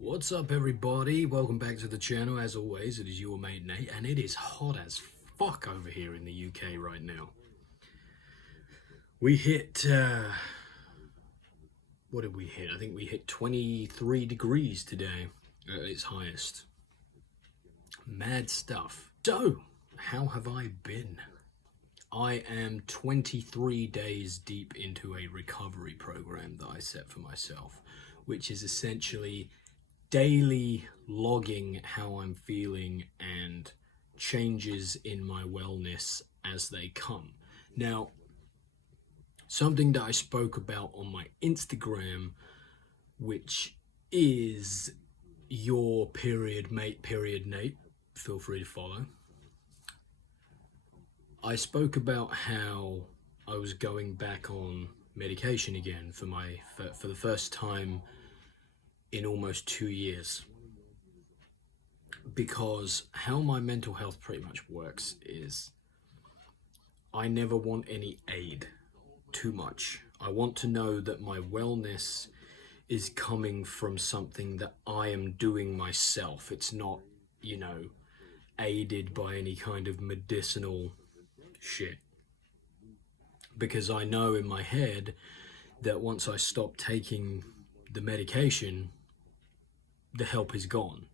What's up, everybody? Welcome back to the channel. As always, it is your mate Nate, and it is hot as fuck over here in the UK right now. We hit, what did we hit? I think we hit 23 degrees today at its highest. Mad stuff. So, how have I been? I am 23 days deep into a recovery program that I set for myself, which is essentially daily logging how I'm feeling and changes in my wellness as they come. Now, something that I spoke about on my Instagram, which is your period mate period Nate, feel free to follow. I spoke about how I was going back on medication again for the first time in almost 2 years, because how my mental health pretty much works is I never want any aid too much. I want to know that my wellness is coming from something that I am doing myself. It's not, aided by any kind of medicinal shit, because I know in my head that once I stop taking the medication, the help is gone,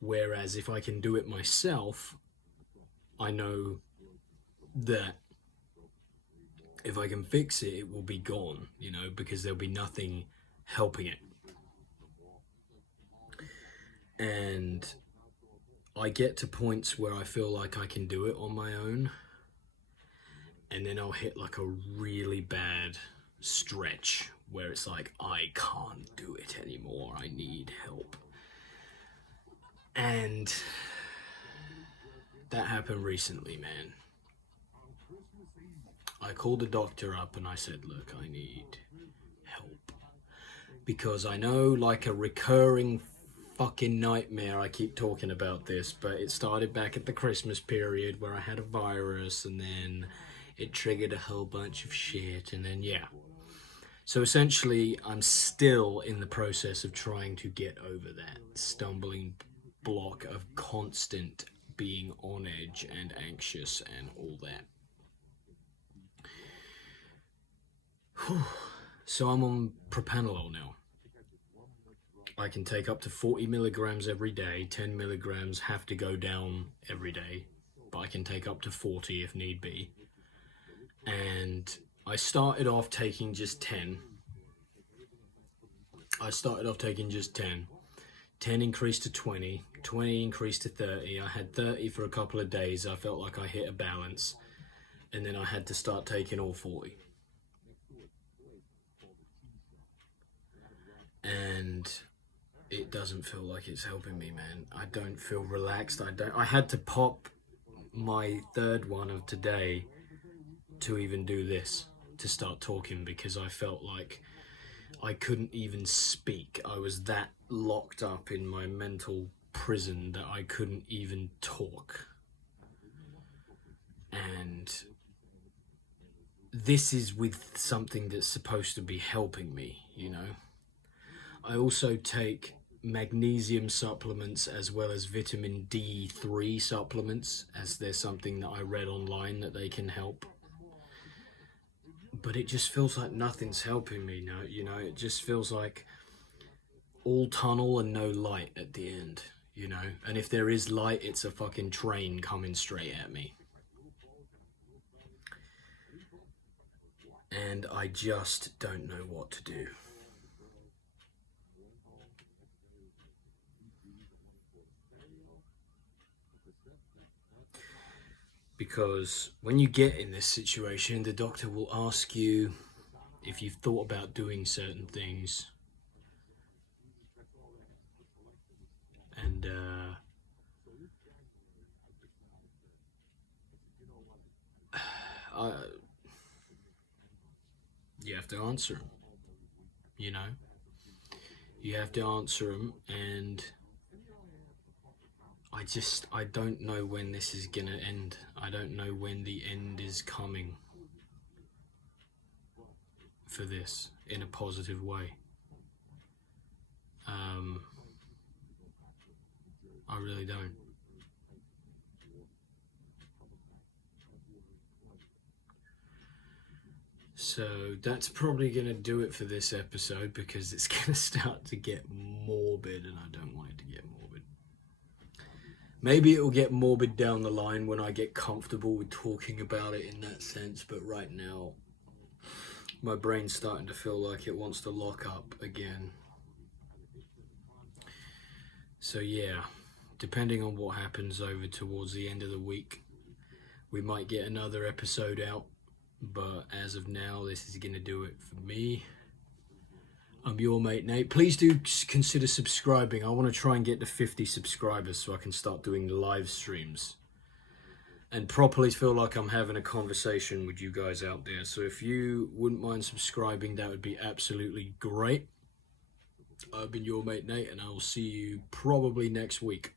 Whereas if I can do it myself, I know that if I can fix it, it will be gone, because there'll be nothing helping it. And I get to points where I feel like I can do it on my own, and then I'll hit like a really bad stretch where it's like, I can't do it anymore, I need help. And that happened recently, man. I called the doctor up and I said, look, I need help. Because I know, like a recurring fucking nightmare, I keep talking about this, but it started back at the Christmas period where I had a virus, and then it triggered a whole bunch of shit, and then So essentially, I'm still in the process of trying to get over that stumbling block of constant being on edge and anxious and all that. Whew. So I'm on propranolol now. I can take up to 40 milligrams every day. 10 milligrams have to go down every day, but I can take up to 40 if need be. And I started off taking just 10. 10 increased to 20, 20 increased to 30. I had 30 for a couple of days. I felt like I hit a balance, and then I had to start taking all 40. And it doesn't feel like it's helping me, man. I don't feel relaxed. I had to pop my third one of today to even do this, to start talking, because I felt like I couldn't even speak. I was that locked up in my mental prison that I couldn't even talk. And this is with something that's supposed to be helping me, I also take magnesium supplements as well as vitamin D3 supplements, as there's something that I read online that they can help. But it just feels like nothing's helping me now, it just feels like all tunnel and no light at the end, and if there is light, it's a fucking train coming straight at me. And I just don't know what to do. Because when you get in this situation, the doctor will ask you if you've thought about doing certain things. And you have to answer them, You have to answer them, and I don't know when this is gonna end. I don't know when the end is coming for this in a positive way. I really don't. So that's probably going to do it for this episode, because it's going to start to get morbid and I don't want it to get morbid. Maybe it will get morbid down the line when I get comfortable with talking about it in that sense, but right now my brain's starting to feel like it wants to lock up again. So yeah, depending on what happens over towards the end of the week, we might get another episode out. But as of now, this is going to do it for me. I'm your mate Nate. Please do consider subscribing. I want to try and get to 50 subscribers so I can start doing live streams and properly feel like I'm having a conversation with you guys out there. So if you wouldn't mind subscribing, that would be absolutely great. I've been your mate Nate, and I will see you probably next week.